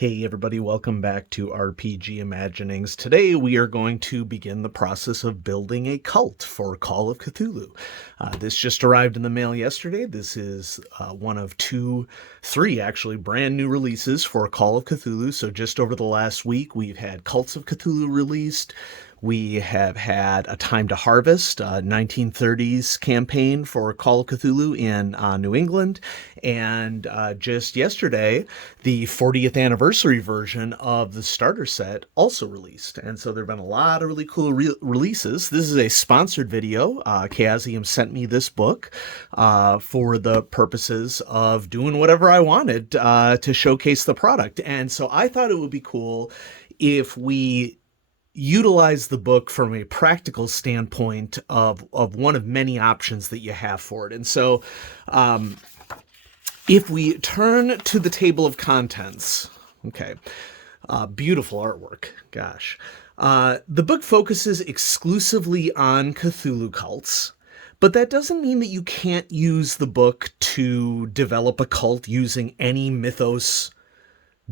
Hey everybody, welcome back to RPG Imaginings. Today we are going to begin the process of building a cult for Call of Cthulhu. This just arrived in the mail yesterday. This is one of three actually brand new releases for Call of Cthulhu. So just over the last week we've had Cults of Cthulhu released. We have had A Time to Harvest, 1930s campaign for Call of Cthulhu in New England. And just yesterday, the 40th anniversary version of the starter set also released. And so there have been a lot of really cool releases. This is a sponsored video. Chaosium sent me this book for the purposes of doing whatever I wanted to showcase the product. And so I thought it would be cool if we utilize the book from a practical standpoint of one of many options that you have for it. And so if we turn to the table of contents, okay, beautiful artwork, gosh. The book focuses exclusively on Cthulhu cults, but that doesn't mean that you can't use the book to develop a cult using any mythos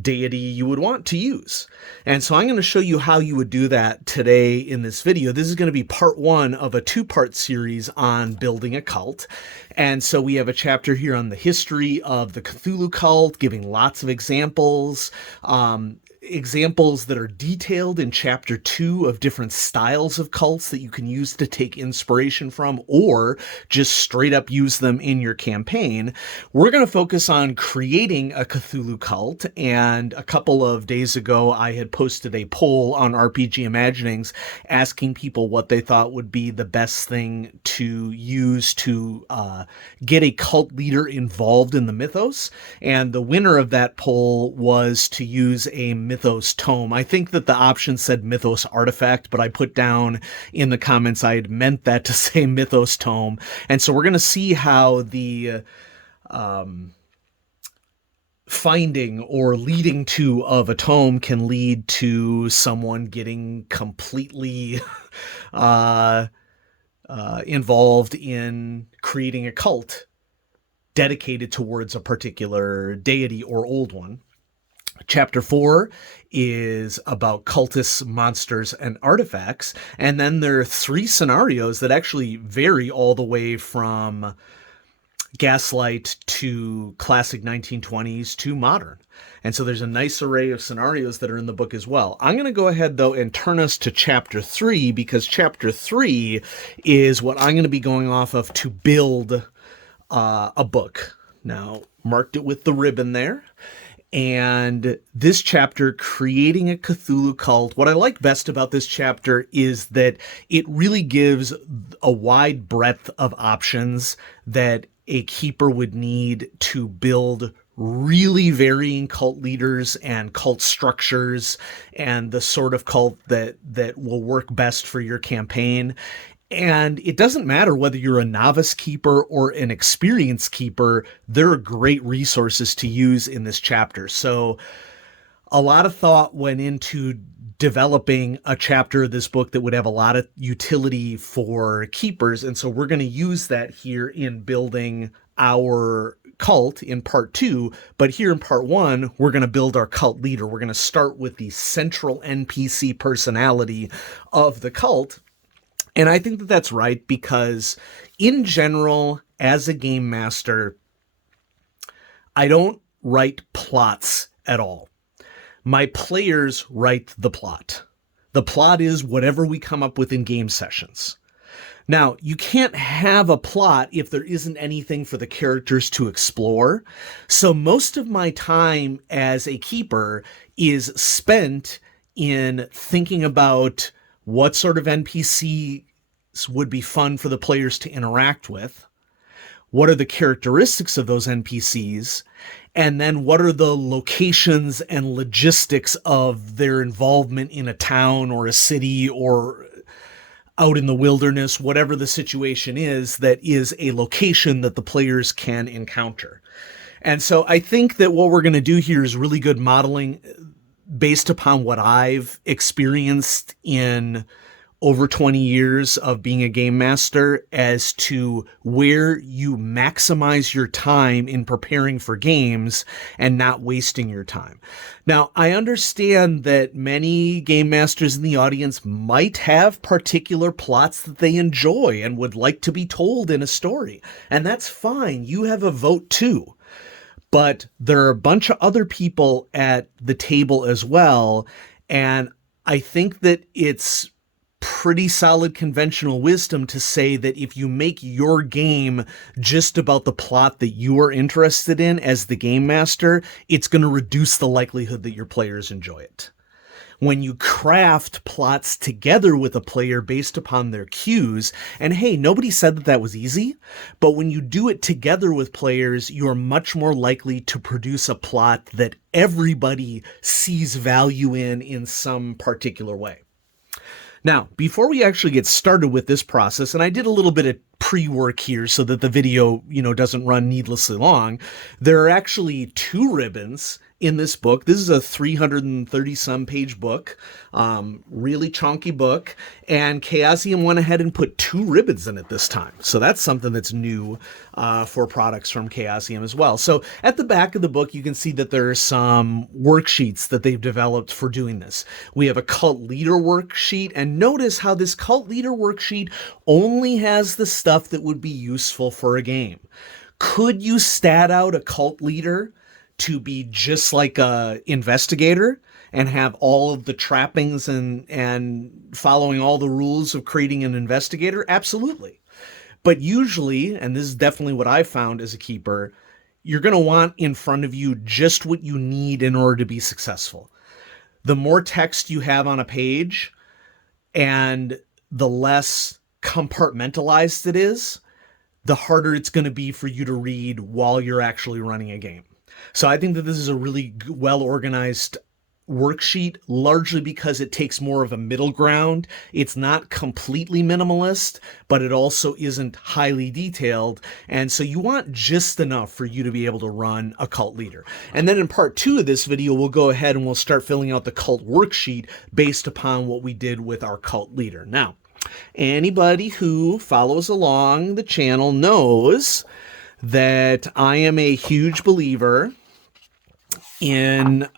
deity you would want to use. And so I'm going to show you how you would do that today in this video. This is going to be part one of a two-part series on building a cult. And so we have a chapter here on the history of the Cthulhu cult, giving lots of examples, examples that are detailed in chapter 2 of different styles of cults that you can use to take inspiration from or just straight up use them in your campaign. We're going to focus on creating a Cthulhu cult, and a couple of days ago I had posted a poll on RPG Imaginings asking people what they thought would be the best thing to use to get a cult leader involved in the mythos, and the winner of that poll was to use a mythos tome. I think that the option said mythos artifact, but I put down in the comments I had meant that to say mythos tome. And so we're going to see how the finding or leading to of a tome can lead to someone getting completely involved in creating a cult dedicated towards a particular deity or old one. Chapter 4 is about cultists, monsters, and artifacts. And then there are 3 scenarios that actually vary all the way from Gaslight to classic 1920s to modern. And so there's a nice array of scenarios that are in the book as well. I'm going to go ahead, though, and turn us to chapter 3, because chapter 3 is what I'm going to be going off of to build a book. Now, marked it with the ribbon there. And this chapter, creating a Cthulhu cult, what I like best about this chapter is that it really gives a wide breadth of options that a keeper would need to build really varying cult leaders and cult structures and the sort of cult that will work best for your campaign. And it doesn't matter whether you're a novice keeper or an experienced keeper, there are great resources to use in this chapter. So a lot of thought went into developing a chapter of this book that would have a lot of utility for keepers. And so we're going to use that here in building our cult in part 2. But here in part 1, we're going to build our cult leader. We're going to start with the central NPC personality of the cult. And I think that that's right, because in general, as a game master, I don't write plots at all. My players write the plot. The plot is whatever we come up with in game sessions. Now, you can't have a plot if there isn't anything for the characters to explore. So most of my time as a keeper is spent in thinking about what sort of NPC would be fun for the players to interact with, what are the characteristics of those NPCs, and then what are the locations and logistics of their involvement in a town or a city or out in the wilderness, whatever the situation is, that is a location that the players can encounter. And so I think that what we're going to do here is really good modeling based upon what I've experienced in over 20 years of being a game master as to where you maximize your time in preparing for games and not wasting your time. Now, I understand that many game masters in the audience might have particular plots that they enjoy and would like to be told in a story, and that's fine. You have a vote too. But there are a bunch of other people at the table as well, and I think that it's pretty solid conventional wisdom to say that if you make your game just about the plot that you are interested in as the game master, it's going to reduce the likelihood that your players enjoy it. When you craft plots together with a player based upon their cues, and hey, nobody said that that was easy, but when you do it together with players, you're much more likely to produce a plot that everybody sees value in some particular way. Now, before we actually get started with this process, and I did a little bit of pre-work here so that the video, doesn't run needlessly long, there are actually 2 ribbons in this book. This is a 330 some page book, really chunky book, and Chaosium went ahead and put 2 ribbons in it this time. So that's something that's new for products from Chaosium as well. So at the back of the book, you can see that there are some worksheets that they've developed for doing this. We have a cult leader worksheet, and notice how this cult leader worksheet only has the stuff that would be useful for a game. Could you stat out a cult leader to be just like a investigator and have all of the trappings and following all the rules of creating an investigator? Absolutely. But usually, and this is definitely what I found as a keeper, you're going to want in front of you just what you need in order to be successful. The more text you have on a page and the less compartmentalized it is, the harder it's going to be for you to read while you're actually running a game. So I think that this is a really well-organized worksheet, largely because it takes more of a middle ground. It's not completely minimalist, but it also isn't highly detailed. And so you want just enough for you to be able to run a cult leader. And then in part 2 of this video, we'll go ahead and we'll start filling out the cult worksheet based upon what we did with our cult leader. Now, anybody who follows along the channel knows that I am a huge believer in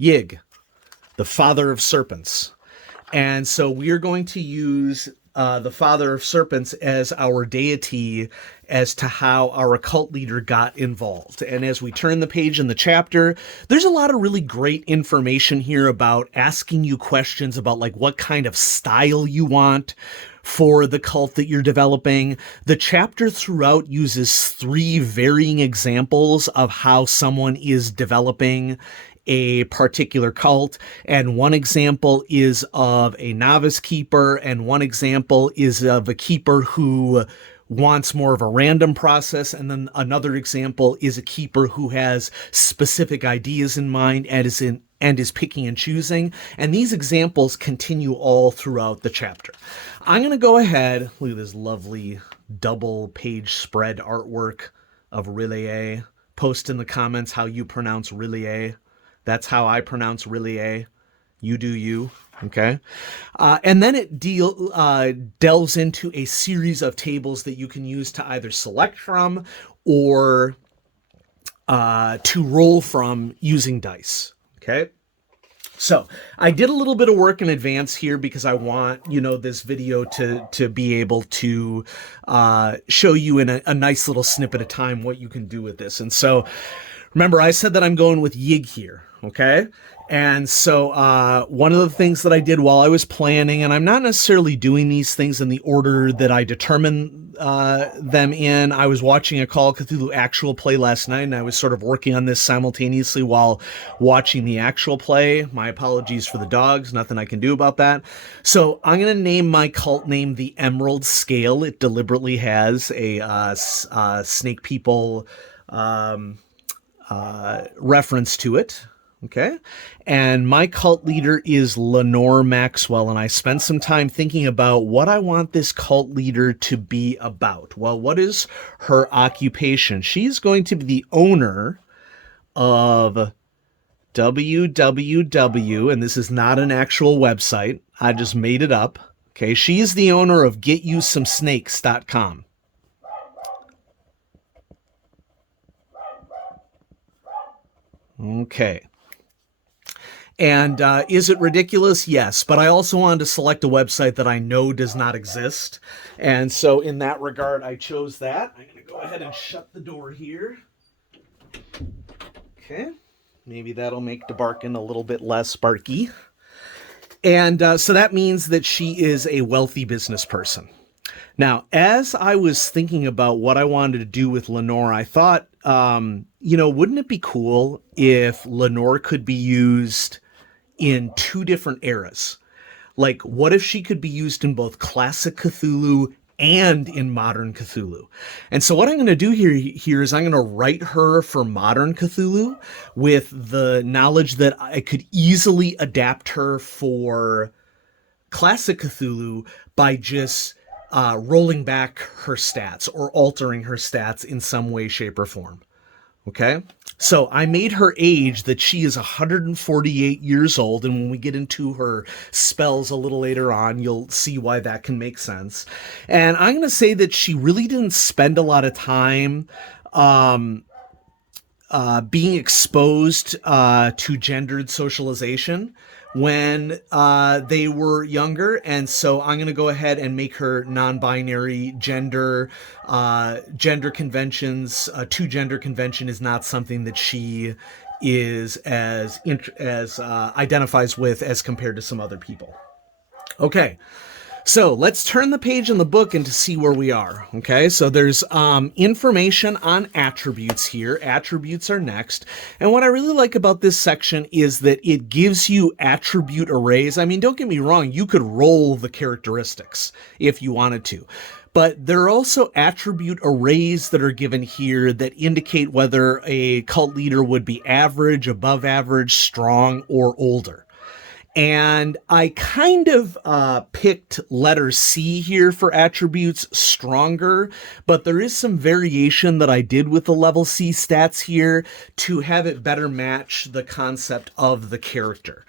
Yig, the father of serpents. And so we are going to use the father of serpents as our deity as to how our cult leader got involved. And as we turn the page in the chapter, there's a lot of really great information here about asking you questions about like what kind of style you want for the cult that you're developing. The chapter throughout uses 3 varying examples of how someone is developing a particular cult, and one example is of a novice keeper, and one example is of a keeper who wants more of a random process, and then another example is a keeper who has specific ideas in mind and is picking and choosing. And these examples continue all throughout the chapter. I'm going to go ahead, look at this lovely double page spread artwork of Rillier. Post in the comments how you pronounce Rillier. That's how I pronounce Rillier. You do you. Okay. And then it delves into a series of tables that you can use to either select from or to roll from using dice. Okay. So I did a little bit of work in advance here because I want, this video to be able to show you in a nice little snippet of time what you can do with this. And so remember, I said that I'm going with Yig here. Okay. And so one of the things that I did while I was planning, and I'm not necessarily doing these things in the order that I determine them in. I was watching a Call of Cthulhu actual play last night, and I was sort of working on this simultaneously while watching the actual play. My apologies for the dogs. Nothing I can do about that. So I'm going to name my cult name the Emerald Scale. It deliberately has a snake people reference to it. Okay. And my cult leader is Lenore Maxwell. And I spent some time thinking about what I want this cult leader to be about. Well, what is her occupation? She's going to be the owner of www, and this is not an actual website, I just made it up. Okay, she is the owner of GetYouSomeSnakes.com. Okay. And is it ridiculous? Yes, but I also wanted to select a website that I know does not exist. And so in that regard, I chose that. I'm going to go ahead and shut the door here. Okay. Maybe that'll make DeBarkin a little bit less barky. And so that means that she is a wealthy business person. Now, as I was thinking about what I wanted to do with Lenore, I thought, wouldn't it be cool if Lenore could be used in two different eras? Like, what if she could be used in both classic Cthulhu and in modern Cthulhu? And so what I'm going to do here is I'm going to write her for modern Cthulhu with the knowledge that I could easily adapt her for classic Cthulhu by just rolling back her stats or altering her stats in some way, shape, or form. Okay? So I made her age that she is 148 years old, and when we get into her spells a little later on, you'll see why that can make sense. And I'm going to say that she really didn't spend a lot of time being exposed to gendered socialization when they were younger, and so I'm going to go ahead and make her non-binary. Gender conventions, two gender convention is not something that she is as identifies with as compared to some other people. Okay. So let's turn the page in the book and to see where we are. Okay, so there's information on attributes here. Attributes are next. And what I really like about this section is that it gives you attribute arrays. I mean, don't get me wrong, you could roll the characteristics if you wanted to. But there are also attribute arrays that are given here that indicate whether a cult leader would be average, above average, strong, or older. And I kind of picked letter C here for attributes, stronger, but there is some variation that I did with the level C stats here to have it better match the concept of the character.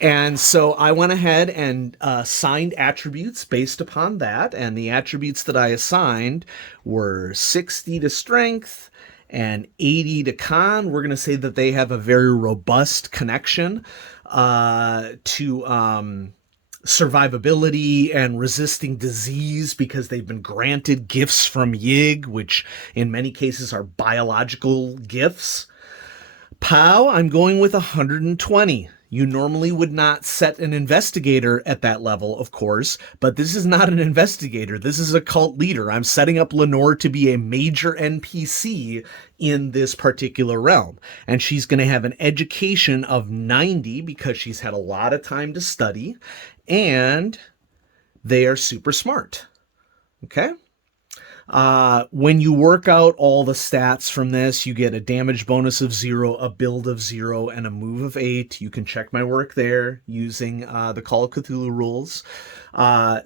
And so I went ahead and assigned attributes based upon that, and the attributes that I assigned were 60 to strength and 80 to con. We're going to say that they have a very robust connection to survivability and resisting disease because they've been granted gifts from Yig, which in many cases are biological gifts. POW, I'm going with 120. You normally would not set an investigator at that level, of course, but this is not an investigator. This is a cult leader. I'm setting up Lenore to be a major NPC in this particular realm. And she's going to have an education of 90 because she's had a lot of time to study, and they are super smart. Okay? When you work out all the stats from this, you get a damage bonus of 0, a build of 0, and a move of 8. You can check my work there using the Call of Cthulhu rules.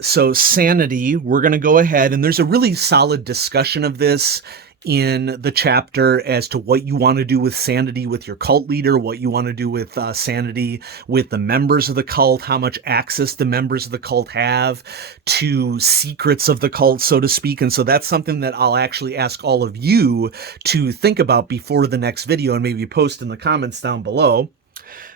So sanity, we're going to go ahead, and there's a really solid discussion of this in the chapter as to what you want to do with sanity with your cult leader, what you want to do with sanity with the members of the cult, how much access the members of the cult have to secrets of the cult, so to speak. And so that's something that I'll actually ask all of you to think about before the next video and maybe post in the comments down below.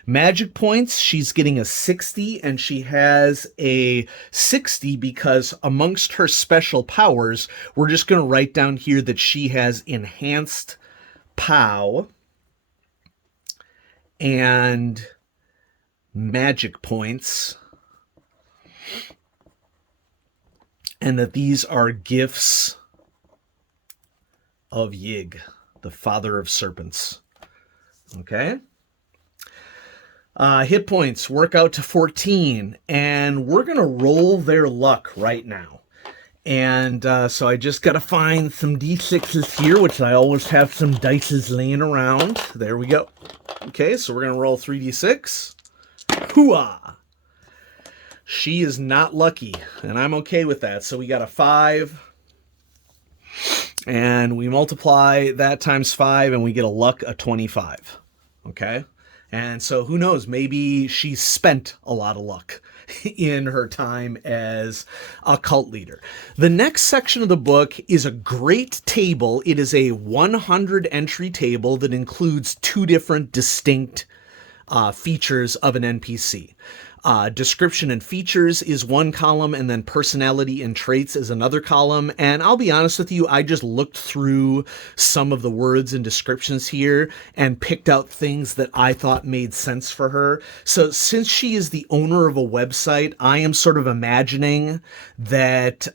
Magic points, she's getting a 60, and she has a 60 because amongst her special powers, we're just going to write down here that she has enhanced POW and magic points, and that these are gifts of Yig, the father of serpents. Okay? Hit points work out to 14, and we're going to roll their luck right now. And so I just got to find some D6s here, which I always have some dices laying around. There we go. Okay, so we're going to roll 3d6. Hooah! She is not lucky, and I'm okay with that. So we got a 5, and we multiply that times 5, and we get a luck of 25. Okay? And so who knows, maybe she's spent a lot of luck in her time as a cult leader. The next section of the book is a great table. It is a 100 entry table that includes two different distinct features of an NPC. Description and features is one column, and then personality and traits is another column. And I'll be honest with you, I just looked through some of the words and descriptions here and picked out things that I thought made sense for her. So since she is the owner of a website, I am sort of imagining that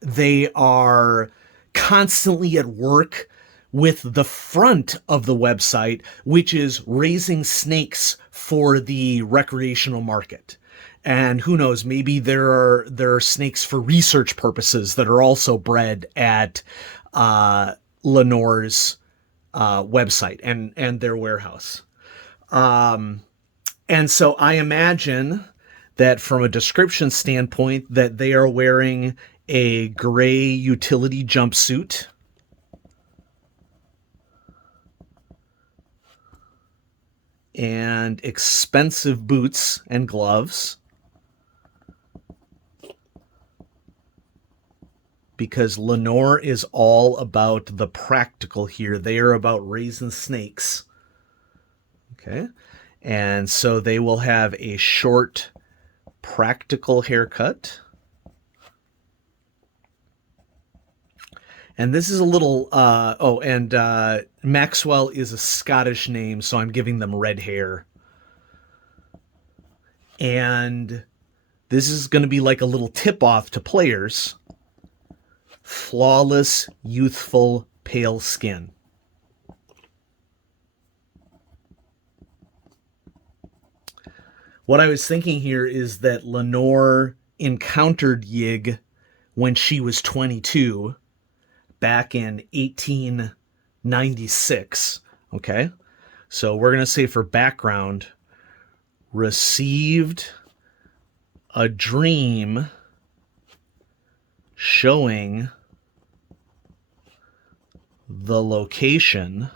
they are constantly at work with the front of the website, which is raising snakes for the recreational market. And who knows, maybe there are snakes for research purposes that are also bred at Lenore's website and their warehouse. And so I imagine that from a description standpoint that they are wearing a gray utility jumpsuit, and expensive boots and gloves, because Lenore is all about the practical here. They are about raising snakes. Okay. And so they will have a short, practical haircut. And this is a little, Maxwell is a Scottish name, so I'm giving them red hair. And this is going to be like a little tip-off to players. Flawless, youthful, pale skin. What I was thinking here is that Lenore encountered Yig when she was 22, back in 1896. Okay, so we're going to say for background, received a dream showing the location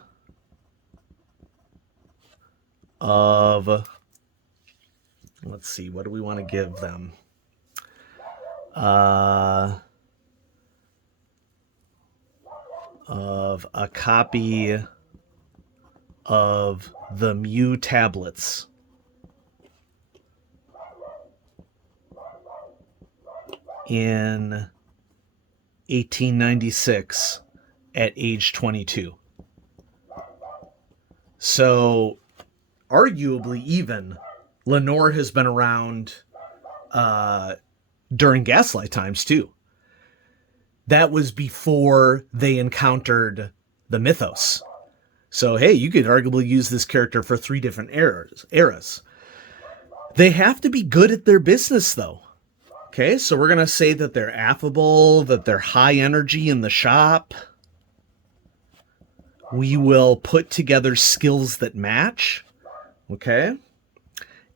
of, let's see, what do we want to give them? Of a copy of the Mew tablets. In 1896 at age 22. So, arguably even, Lenore has been around during Gaslight times too. That was before they encountered the mythos. So, hey, you could arguably use this character for 3 different eras. They have to be good at their business, though. Okay, so we're going to say that they're affable, that they're high energy in the shop. We will put together skills that match. Okay?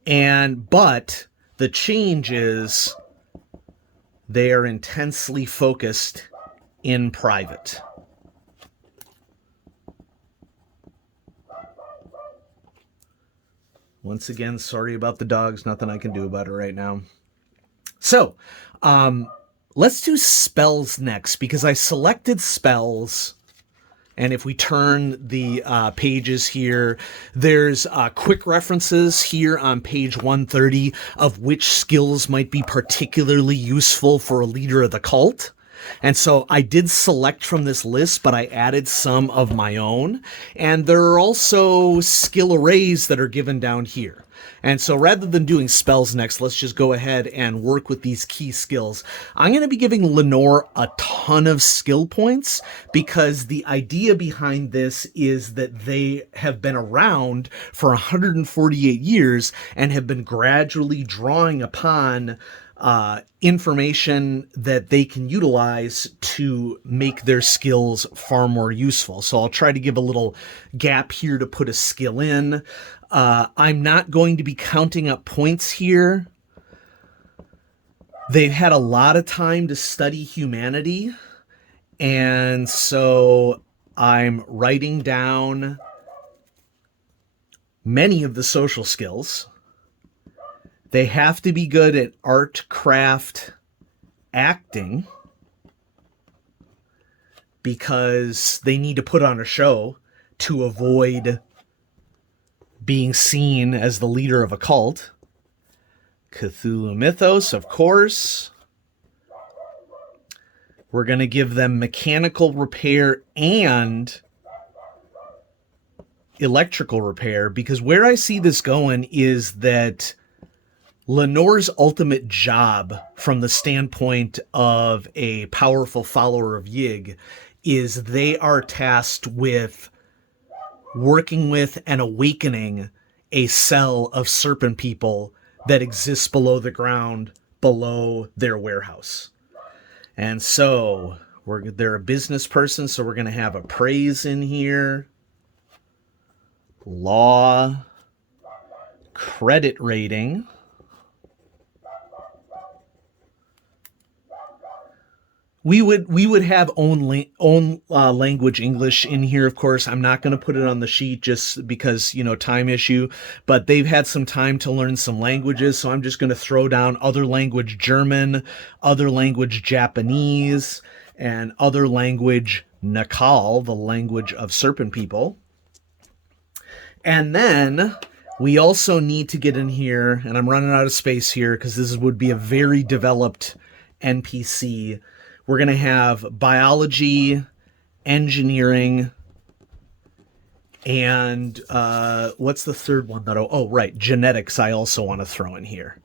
But the change is they are intensely focused in private. Once again, sorry about the dogs. Nothing I can do about it right now. So, let's do spells next, because I selected spells. And if we turn the pages here, there's quick references here on page 130 of which skills might be particularly useful for a leader of the cult. And so I did select from this list, but I added some of my own. And there are also skill arrays that are given down here. And so rather than doing spells next, let's just go ahead and work with these key skills. I'm going to be giving Lenore a ton of skill points because the idea behind this is that they have been around for 148 years and have been gradually drawing upon information that they can utilize to make their skills far more useful. So I'll try to give a little gap here to put a skill in. I'm not going to be counting up points here. They've had a lot of time to study humanity, and so I'm writing down many of the social skills. They have to be good at art, craft, acting, because they need to put on a show to avoid being seen as the leader of a cult. Cthulhu mythos, of course. We're going to give them mechanical repair and electrical repair, because where I see this going is that Lenore's ultimate job from the standpoint of a powerful follower of Yig is they are tasked with working with and awakening a cell of serpent people that exists below the ground, below their warehouse. And so they're a business person, so we're going to have appraise in here. Law. Credit rating. We would have own language English in here, of course. I'm not going to put it on the sheet just because, time issue, but they've had some time to learn some languages, so I'm just going to throw down other language German, other language Japanese, and other language Nakal, the language of serpent people. And then we also need to get in here, and I'm running out of space here because this would be a very developed NPC. We're going to have biology, engineering, and what's the third one? Right, genetics I also want to throw in here.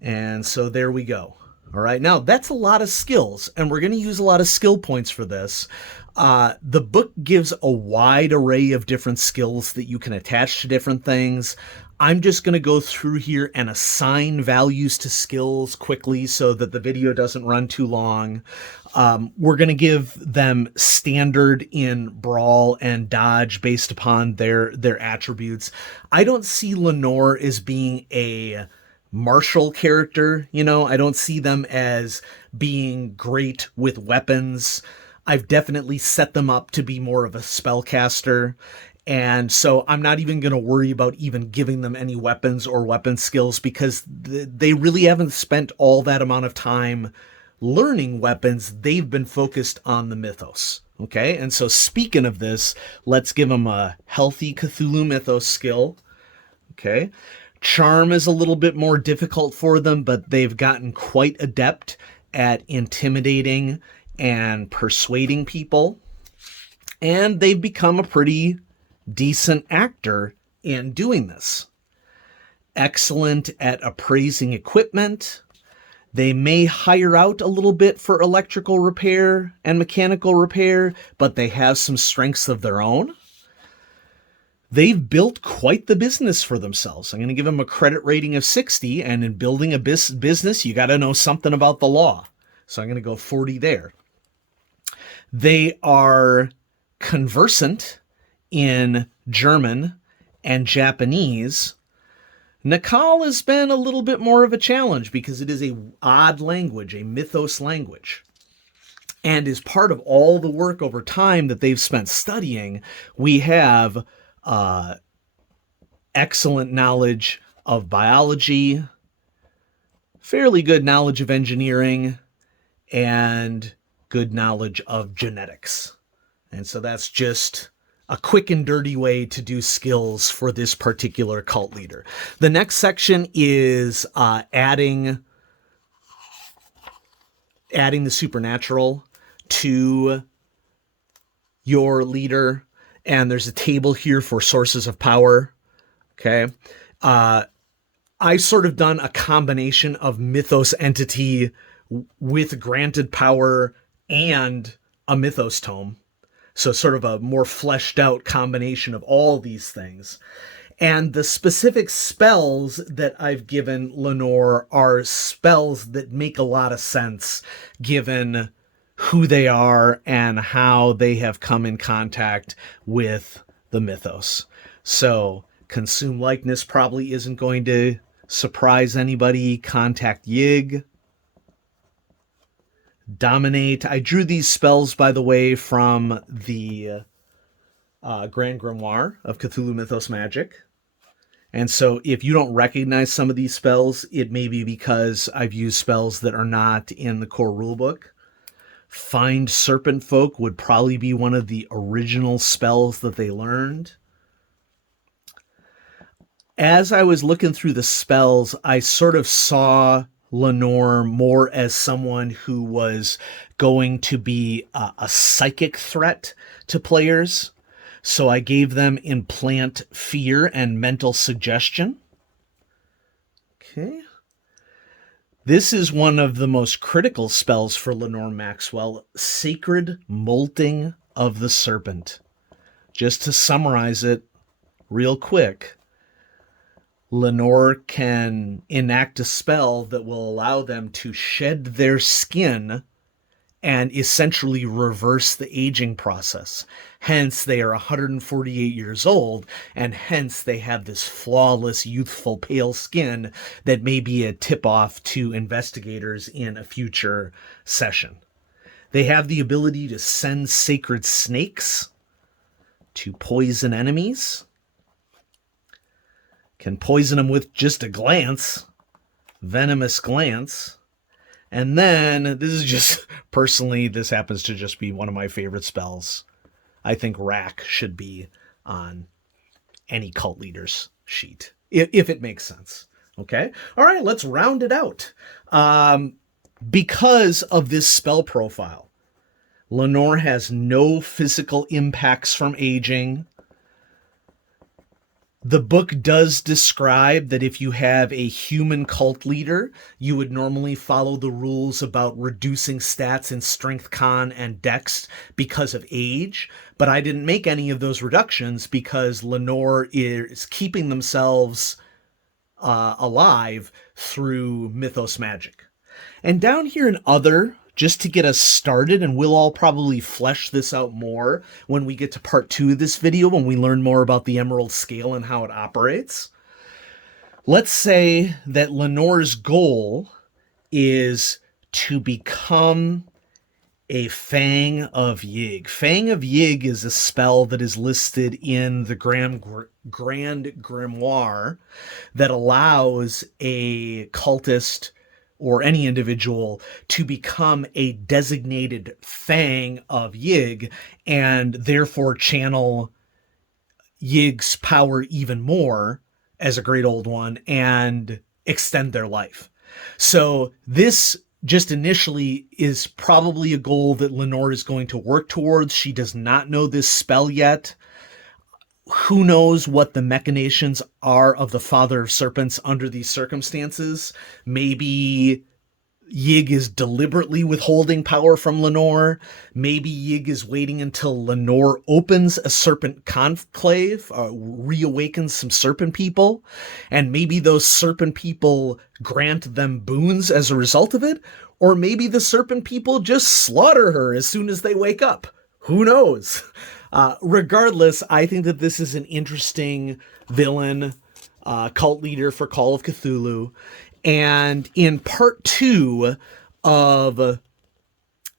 And so there we go. All right, now that's a lot of skills, and we're going to use a lot of skill points for this. The book gives a wide array of different skills that you can attach to different things. I'm just going to go through here and assign values to skills quickly so that the video doesn't run too long. We're going to give them standard in brawl and dodge based upon their attributes. I don't see Lenore as being a martial character. I don't see them as being great with weapons. I've definitely set them up to be more of a spellcaster. And so I'm not even going to worry about even giving them any weapons or weapon skills because they really haven't spent all that amount of time learning weapons. They've been focused on the mythos. Okay. And so speaking of this, let's give them a healthy Cthulhu mythos skill. Okay. Charm is a little bit more difficult for them, but they've gotten quite adept at intimidating and persuading people. And they've become a pretty decent actor in doing this. Excellent at appraising equipment. They may hire out a little bit for electrical repair and mechanical repair, but they have some strengths of their own. They've built quite the business for themselves. I'm going to give them a credit rating of 60, and in building a business, you got to know something about the law. So I'm going to go 40 there. They are conversant in German and Japanese. Nakal has been a little bit more of a challenge because it is an odd language, a mythos language. And as part of all the work over time that they've spent studying, we have excellent knowledge of biology, fairly good knowledge of engineering, and good knowledge of genetics. And so that's just a quick and dirty way to do skills for this particular cult leader. The next section is adding the supernatural to your leader. And there's a table here for sources of power. Okay. I've sort of done a combination of mythos entity with granted power and a mythos tome. So sort of a more fleshed out combination of all these things. And the specific spells that I've given Lenore are spells that make a lot of sense given who they are and how they have come in contact with the mythos. So consume likeness probably isn't going to surprise anybody. Contact Yig. Dominate. I drew these spells, by the way, from the Grand Grimoire of Cthulhu Mythos Magic. And so if you don't recognize some of these spells, it may be because I've used spells that are not in the core rulebook. Find Serpent Folk would probably be one of the original spells that they learned. As I was looking through the spells, I sort of saw Lenore more as someone who was going to be a psychic threat to players. So I gave them Implant Fear and Mental Suggestion. Okay. This is one of the most critical spells for Lenore Maxwell, Sacred Molting of the Serpent. Just to summarize it real quick, Lenore can enact a spell that will allow them to shed their skin and essentially reverse the aging process. Hence, they are 148 years old, and hence they have this flawless, youthful, pale skin that may be a tip-off to investigators in a future session. They have the ability to send sacred snakes to poison enemies. Can poison them with just a glance, venomous glance. And then, this is just, personally, this happens to just be one of my favorite spells. I think Rack should be on any cult leader's sheet, if it makes sense. Okay? All right, let's round it out. Because of this spell profile, Lenore has no physical impacts from aging. The book does describe that if you have a human cult leader, you would normally follow the rules about reducing stats in Strength, Con, and Dex because of age. But I didn't make any of those reductions because Lenore is keeping themselves alive through mythos magic. And down here in other, just to get us started, and we'll all probably flesh this out more when we get to part 2 of this video, when we learn more about the Emerald Scale and how it operates. Let's say that Lenore's goal is to become a Fang of Yig. Fang of Yig is a spell that is listed in the Grand Grimoire that allows a cultist or any individual to become a designated Fang of Yig and therefore channel Yig's power even more as a great old one and extend their life. So this just initially is probably a goal that Lenore is going to work towards. She does not know this spell yet. Who knows what the machinations are of the Father of Serpents under these circumstances? Maybe Yig is deliberately withholding power from Lenore. Maybe Yig is waiting until Lenore opens a serpent conclave, reawakens some serpent people, and maybe those serpent people grant them boons as a result of it, or maybe the serpent people just slaughter her as soon as they wake up. Who knows? Regardless, I think that this is an interesting villain, cult leader for Call of Cthulhu. And in part 2 of the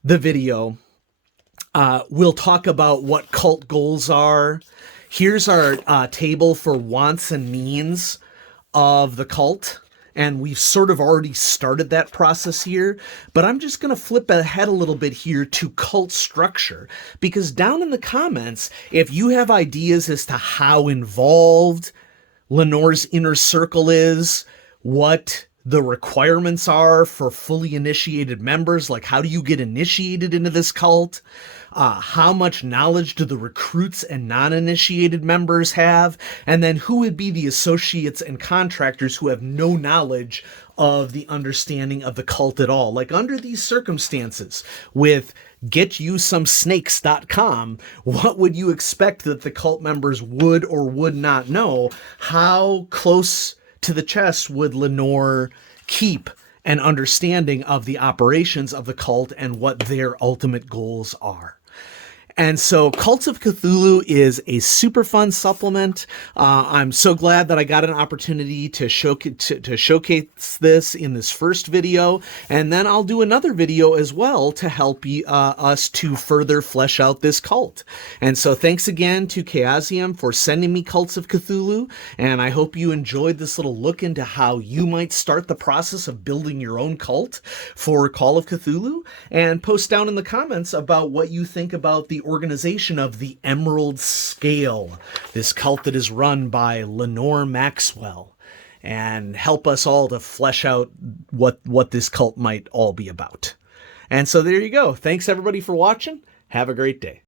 video, we'll talk about what cult goals are. Here's our table for wants and needs of the cult. And we've sort of already started that process here, but I'm just going to flip ahead a little bit here to cult structure, because down in the comments, if you have ideas as to how involved Lenore's inner circle is, what the requirements are for fully initiated members, like how do you get initiated into this cult? How much knowledge do the recruits and non-initiated members have? And then who would be the associates and contractors who have no knowledge of the understanding of the cult at all? Like under these circumstances with GetYouSomeSnakes.com, what would you expect that the cult members would or would not know? How close to the chest would Lenore keep an understanding of the operations of the cult and what their ultimate goals are? And so Cult of Cthulhu is a super fun supplement. I'm so glad that I got an opportunity to showcase this in this first video. And then I'll do another video as well to help us to further flesh out this cult. And so thanks again to Chaosium for sending me Cults of Cthulhu. And I hope you enjoyed this little look into how you might start the process of building your own cult for Call of Cthulhu. And post down in the comments about what you think about the organization of the Emerald Scale, this cult that is run by Lenore Maxwell, and help us all to flesh out what this cult might all be about. And so there you go. Thanks everybody for watching. Have a great day.